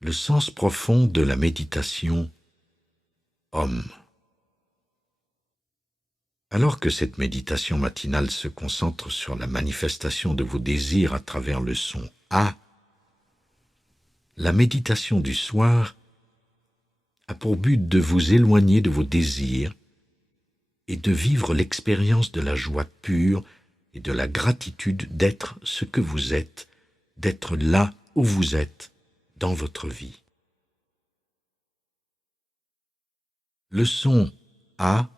Le sens profond de la méditation Om. Alors que cette méditation matinale se concentre sur la manifestation de vos désirs à travers le son A, la méditation du soir a pour but de vous éloigner de vos désirs et de vivre l'expérience de la joie pure et de la gratitude d'être ce que vous êtes, d'être là où vous êtes dans votre vie. Le son A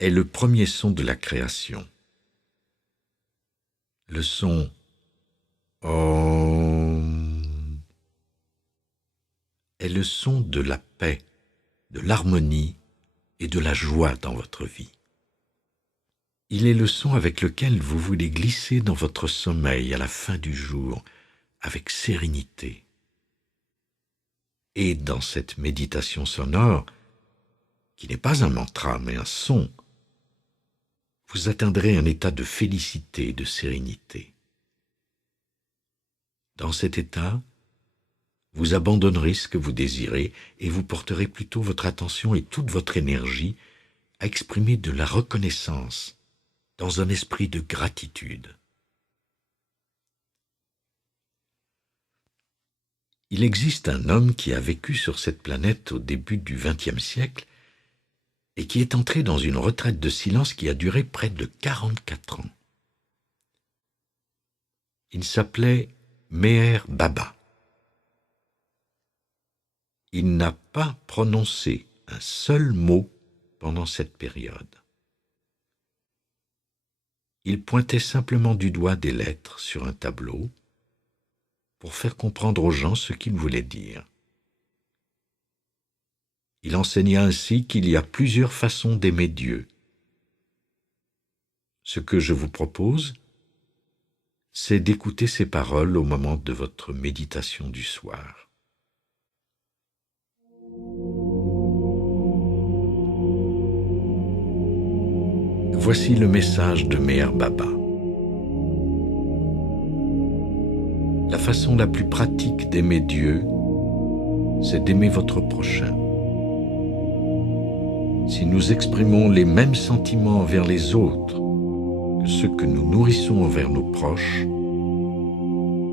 est le premier son de la création. Le son Om est le son de la paix, de l'harmonie et de la joie dans votre vie. Il est le son avec lequel vous voulez glisser dans votre sommeil à la fin du jour avec sérénité. Et dans cette méditation sonore, qui n'est pas un mantra mais un son, vous atteindrez un état de félicité et de sérénité. Dans cet état, vous abandonnerez ce que vous désirez et vous porterez plutôt votre attention et toute votre énergie à exprimer de la reconnaissance dans un esprit de gratitude. Il existe un homme qui a vécu sur cette planète au début du XXe siècle et qui est entré dans une retraite de silence qui a duré près de 44 ans. Il s'appelait Meher Baba. Il n'a pas prononcé un seul mot pendant cette période. Il pointait simplement du doigt des lettres sur un tableau pour faire comprendre aux gens ce qu'il voulait dire. Il enseigna ainsi qu'il y a plusieurs façons d'aimer Dieu. Ce que je vous propose, c'est d'écouter ces paroles au moment de votre méditation du soir. Voici le message de Meher Baba. La façon la plus pratique d'aimer Dieu, c'est d'aimer votre prochain. Si nous exprimons les mêmes sentiments envers les autres que ceux que nous nourrissons envers nos proches,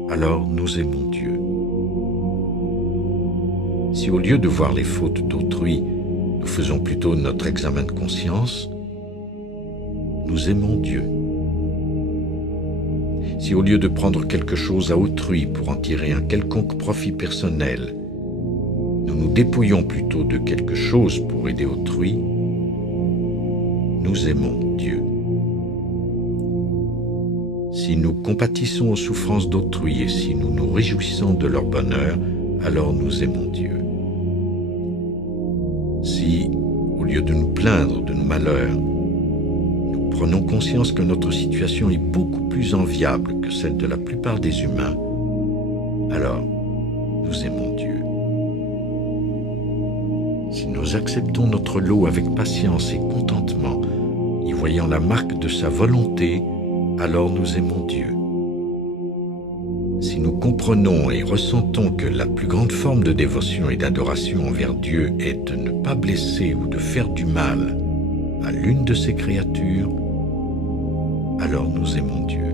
alors nous aimons Dieu. Si au lieu de voir les fautes d'autrui, nous faisons plutôt notre examen de conscience, nous aimons Dieu. Si au lieu de prendre quelque chose à autrui pour en tirer un quelconque profit personnel, nous nous dépouillons plutôt de quelque chose pour aider autrui, nous aimons Dieu. Si nous compatissons aux souffrances d'autrui et si nous nous réjouissons de leur bonheur, alors nous aimons Dieu. Si, au lieu de nous plaindre de nos malheurs, nous prenons conscience que notre situation est beaucoup plus enviable que celle de la plupart des humains, alors nous aimons Dieu. Si nous acceptons notre lot avec patience et contentement, y voyant la marque de sa volonté, alors nous aimons Dieu. Si nous comprenons et ressentons que la plus grande forme de dévotion et d'adoration envers Dieu est de ne pas blesser ou de faire du mal à l'une de ses créatures, alors nous aimons Dieu.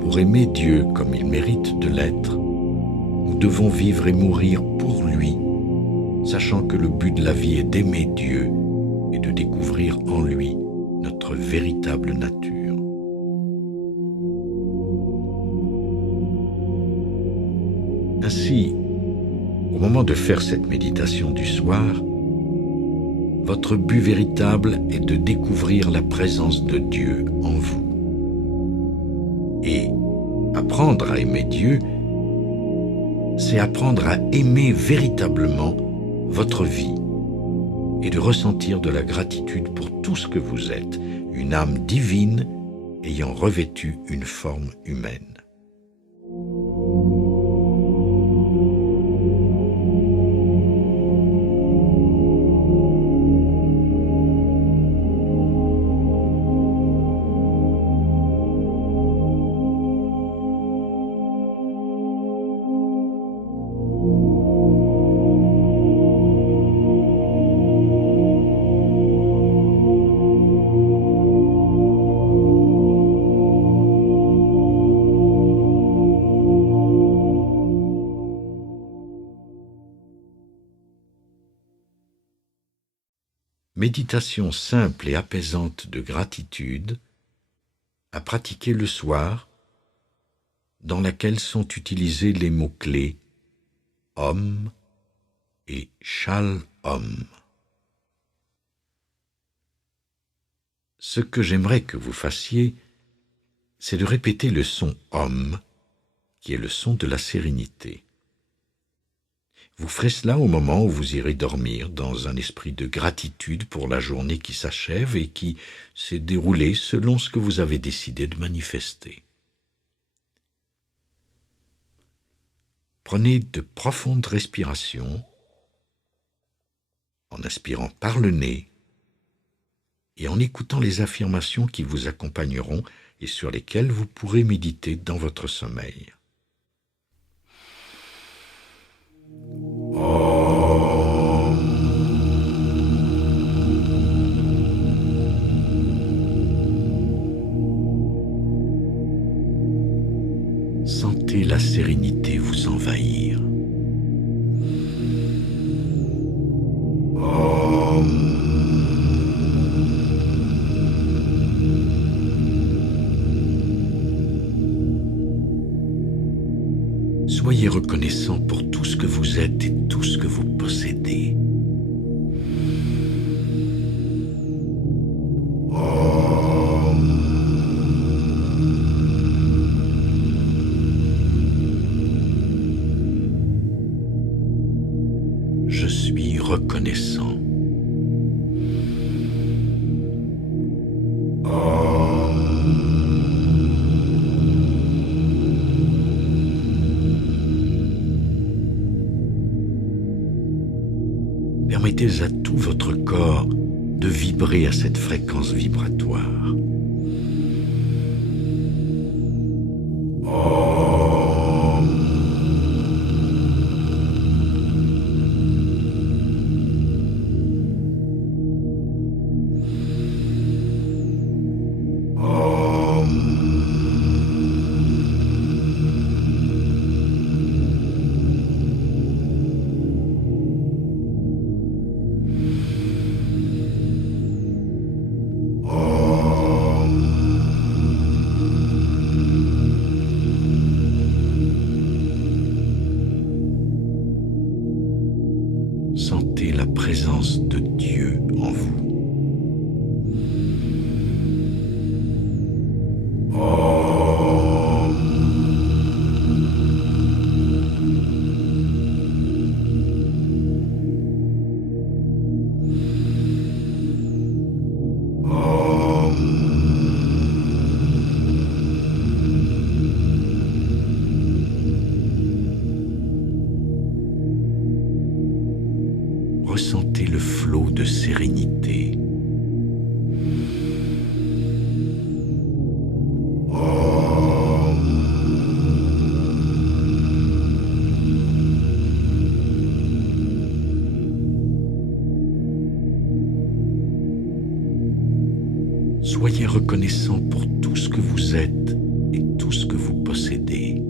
Pour aimer Dieu comme il mérite de l'être, nous devons vivre et mourir pour lui, sachant que le but de la vie est d'aimer Dieu et de découvrir en lui notre véritable nature. Ainsi, au moment de faire cette méditation du soir, votre but véritable est de découvrir la présence de Dieu en vous. Et apprendre à aimer Dieu, c'est apprendre à aimer véritablement votre vie et de ressentir de la gratitude pour tout ce que vous êtes, une âme divine ayant revêtu une forme humaine. méditation simple et apaisante de gratitude à pratiquer le soir, dans laquelle sont utilisés les mots-clés Om et Shalom. Ce que j'aimerais que vous fassiez, c'est de répéter le son Om, qui est le son de la sérénité. Vous ferez cela au moment où vous irez dormir, dans un esprit de gratitude pour la journée qui s'achève et qui s'est déroulée selon ce que vous avez décidé de manifester. Prenez de profondes respirations en inspirant par le nez et en écoutant les affirmations qui vous accompagneront et sur lesquelles vous pourrez méditer dans votre sommeil. Sentez la sérénité vous envahir. Soyez reconnaissant pour tout ce que vous êtes et tout ce que vous possédez. Je suis reconnaissant. Permettez à tout votre corps de vibrer à cette fréquence vibratoire. Sentez la présence de Dieu en vous. Ressentez le flot de sérénité. Soyez reconnaissant pour tout ce que vous êtes et tout ce que vous possédez.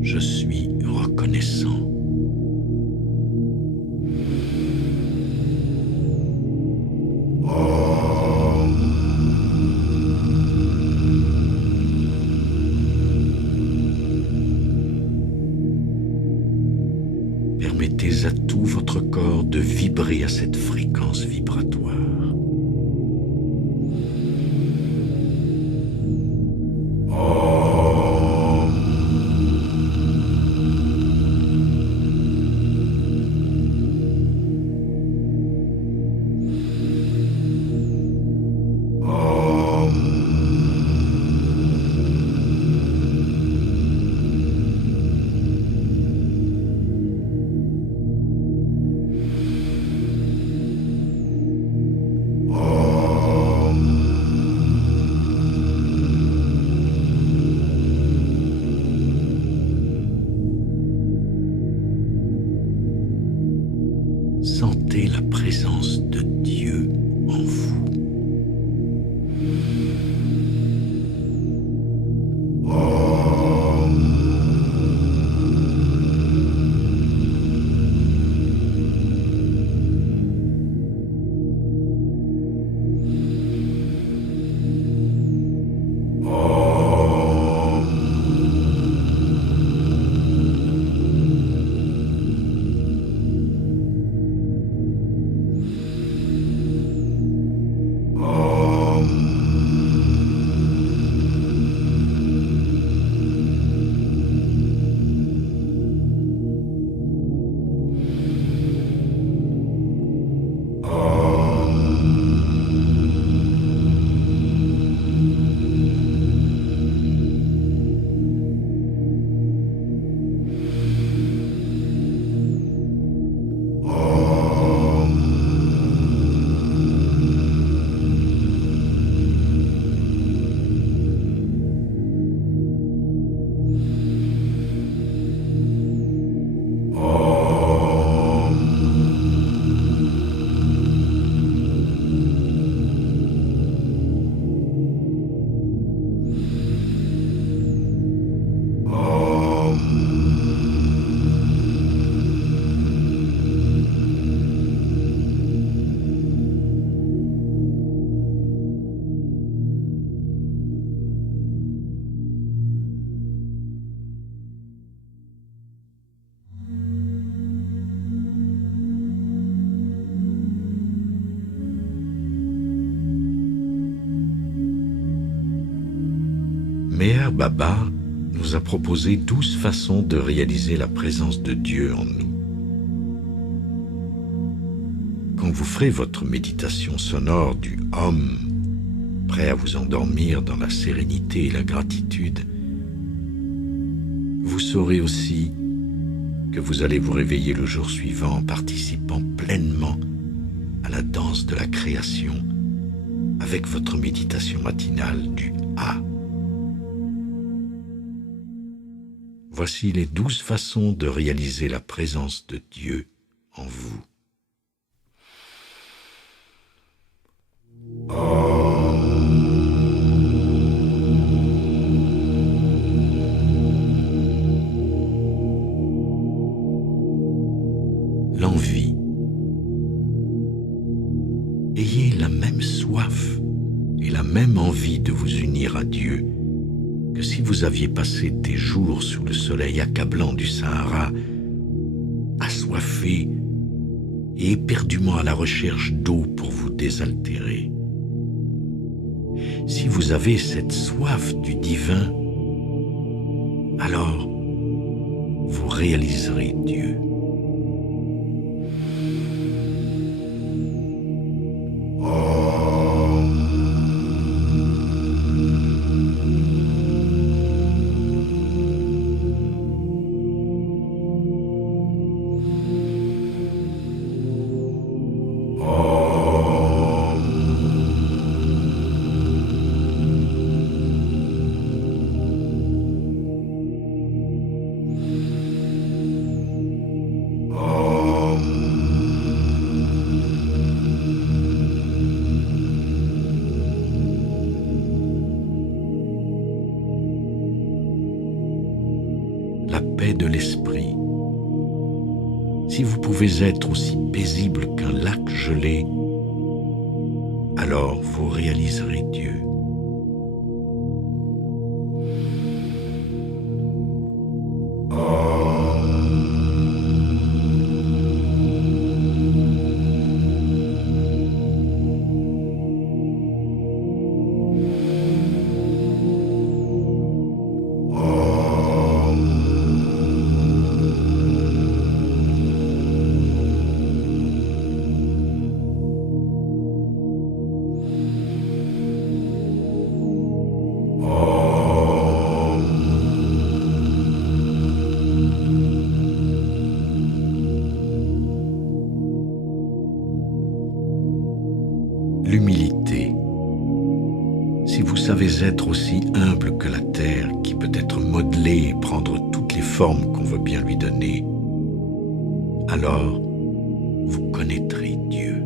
Je suis reconnaissant. Permettez à tout votre corps de vibrer à cette fréquence vibratoire. Sentez la présence de Dieu en vous. Meher Baba nous a proposé 12 façons de réaliser la présence de Dieu en nous. Quand vous ferez votre méditation sonore du Om, prêt à vous endormir dans la sérénité et la gratitude, vous saurez aussi que vous allez vous réveiller le jour suivant en participant pleinement à la danse de la création avec votre méditation matinale du A. Voici les 12 façons de réaliser la présence de Dieu en vous. L'envie. Ayez la même soif et la même envie de vous unir à Dieu que si vous aviez passé des jours sous le soleil accablant du Sahara, assoiffé et éperdument à la recherche d'eau pour vous désaltérer. Si vous avez cette soif du divin, alors vous réaliserez Dieu. La paix de l'esprit. Si vous pouvez être aussi paisible qu'un lac gelé, alors vous réaliserez Dieu. L'humilité. Si vous savez être aussi humble que la terre qui peut être modelée et prendre toutes les formes qu'on veut bien lui donner, alors vous connaîtrez Dieu.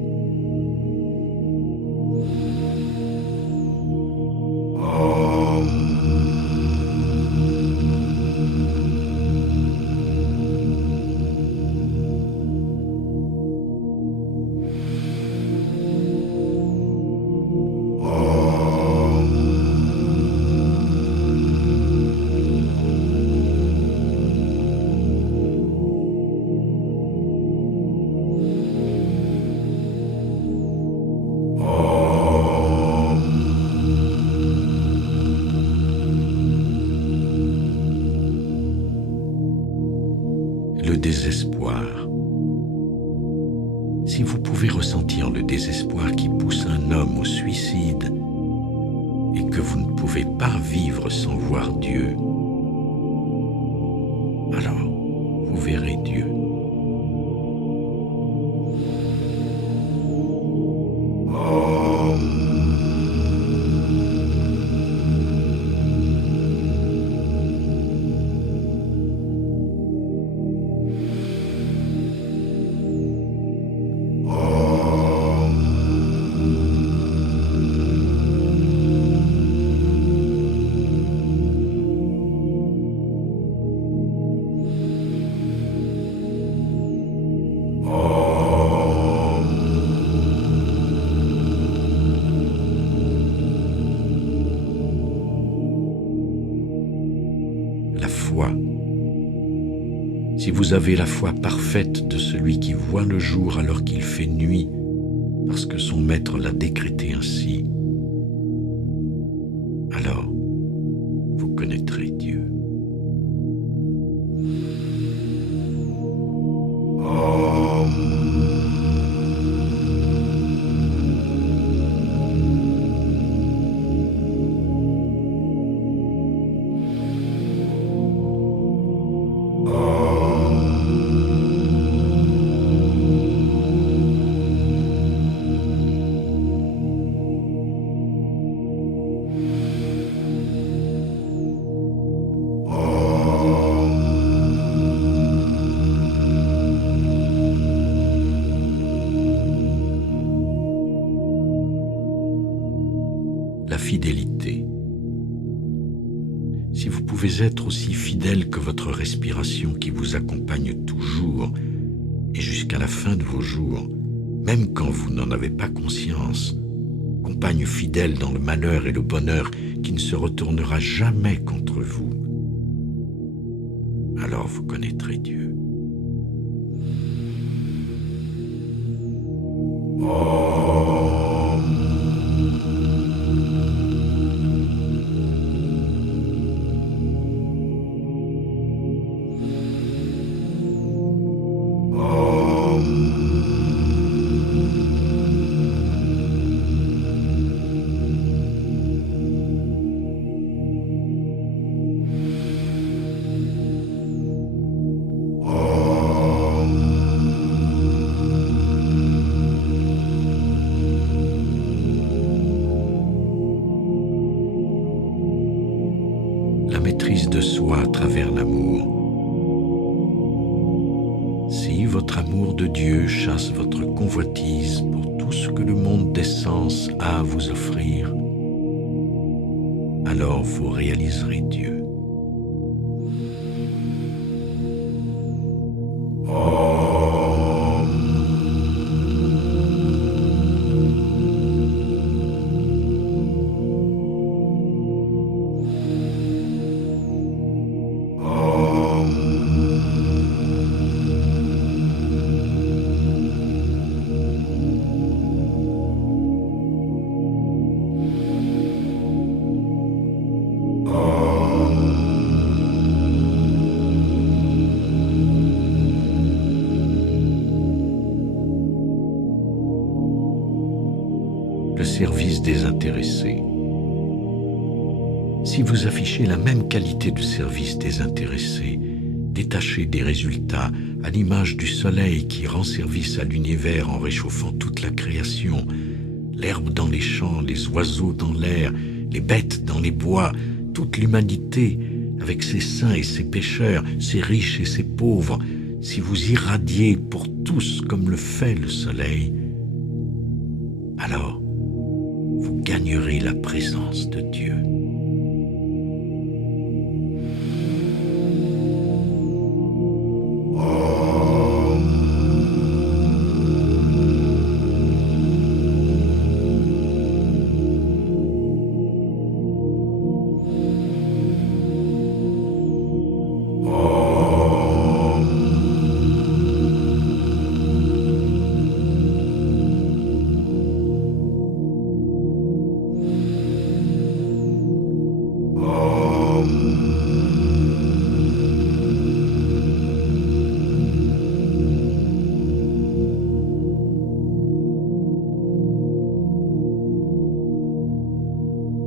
Le désespoir. Si vous pouvez ressentir le désespoir qui pousse un homme au suicide et que vous ne pouvez pas vivre sans voir Dieu, alors vous verrez Dieu. La foi. Si vous avez la foi parfaite de celui qui voit le jour alors qu'il fait nuit, parce que son maître l'a décrété ainsi, alors vous pouvez être aussi fidèle que votre respiration qui vous accompagne toujours et jusqu'à la fin de vos jours, même quand vous n'en avez pas conscience, compagne fidèle dans le malheur et le bonheur qui ne se retournera jamais contre vous. Alors vous connaîtrez Dieu. La maîtrise de soi à travers l'amour. Si votre amour de Dieu chasse votre convoitise pour tout ce que le monde des sens a à vous offrir, alors vous réaliserez Dieu. Le service désintéressé. Si vous affichez la même qualité de service désintéressé, détaché des résultats, à l'image du soleil qui rend service à l'univers en réchauffant toute la création, l'herbe dans les champs, les oiseaux dans l'air, les bêtes dans les bois, toute l'humanité, avec ses saints et ses pécheurs, ses riches et ses pauvres, si vous irradiez pour tous comme le fait le soleil, alors vous gagnerez la présence de Dieu.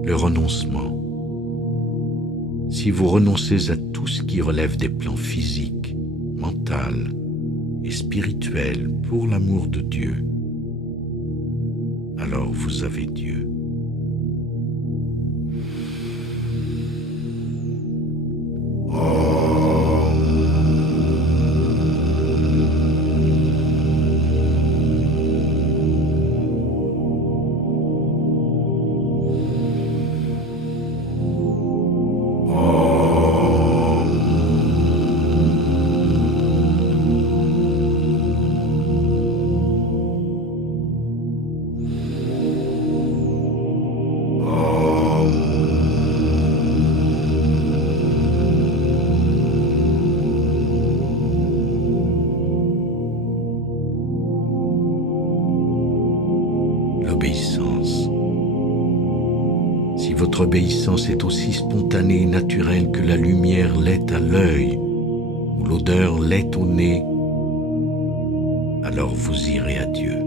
Le renoncement. Si vous renoncez à tout ce qui relève des plans physiques, mental et spirituels pour l'amour de Dieu, alors vous avez Dieu. L'obéissance. Si votre obéissance est aussi spontanée et naturelle que la lumière l'est à l'œil, ou l'odeur l'est au nez, alors vous irez à Dieu.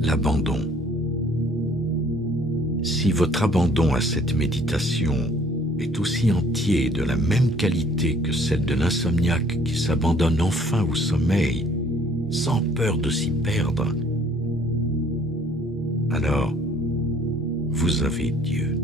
L'abandon. Si votre abandon à cette méditation est aussi entier et de la même qualité que celle de l'insomniaque qui s'abandonne enfin au sommeil, sans peur de s'y perdre, alors vous avez Dieu.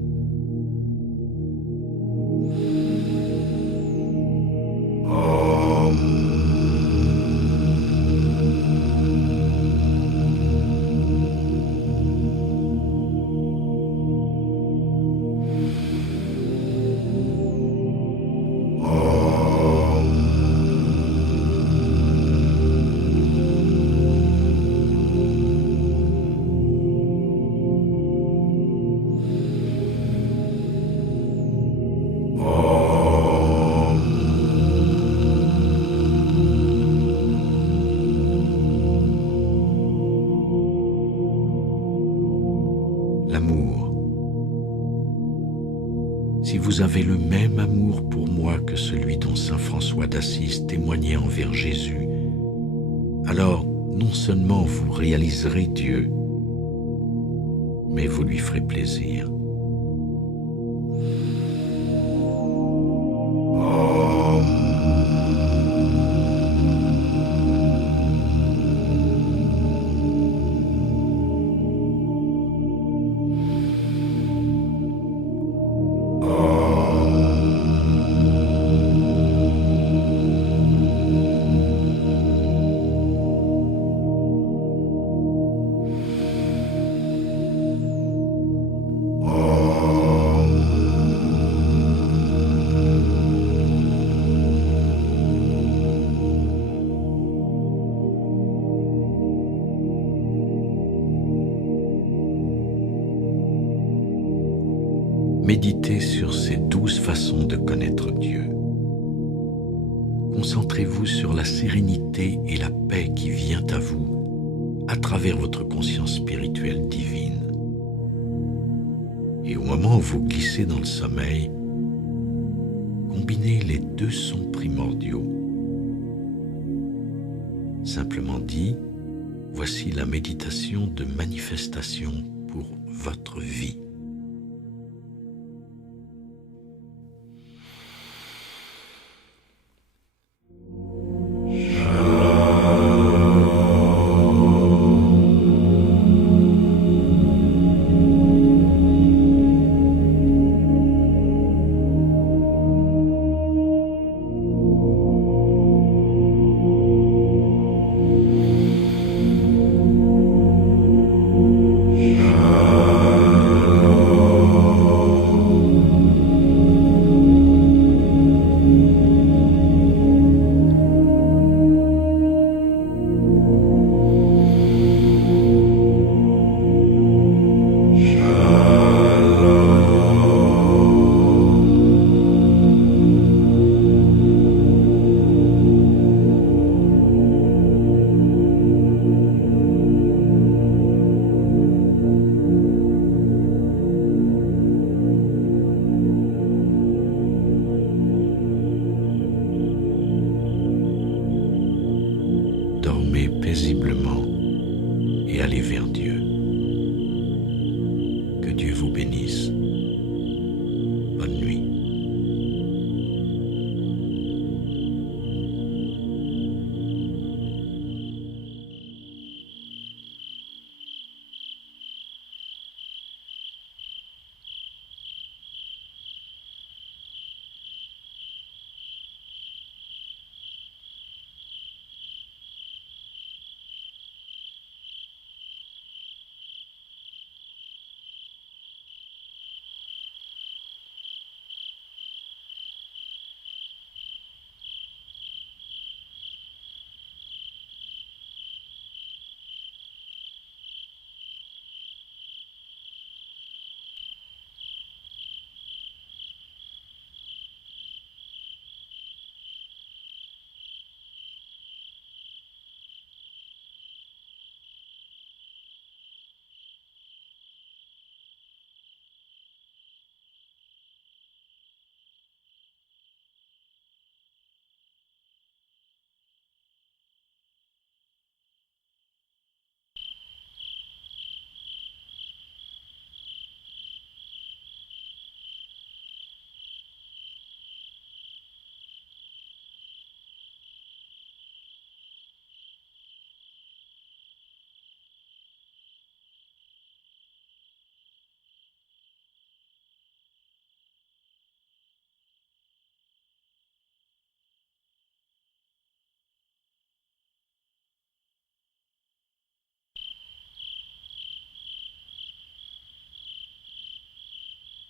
L'amour. Si vous avez le même amour pour moi que celui dont saint François d'Assise témoignait envers Jésus, alors non seulement vous réaliserez Dieu, mais vous lui ferez plaisir. Méditez sur ces 12 façons de connaître Dieu. Concentrez-vous sur la sérénité et la paix qui vient à vous à travers votre conscience spirituelle divine. Et au moment où vous glissez dans le sommeil, combinez les 2 sons primordiaux. Simplement dit, voici la méditation de manifestation pour votre vie. Dormez paisiblement et allez vers Dieu.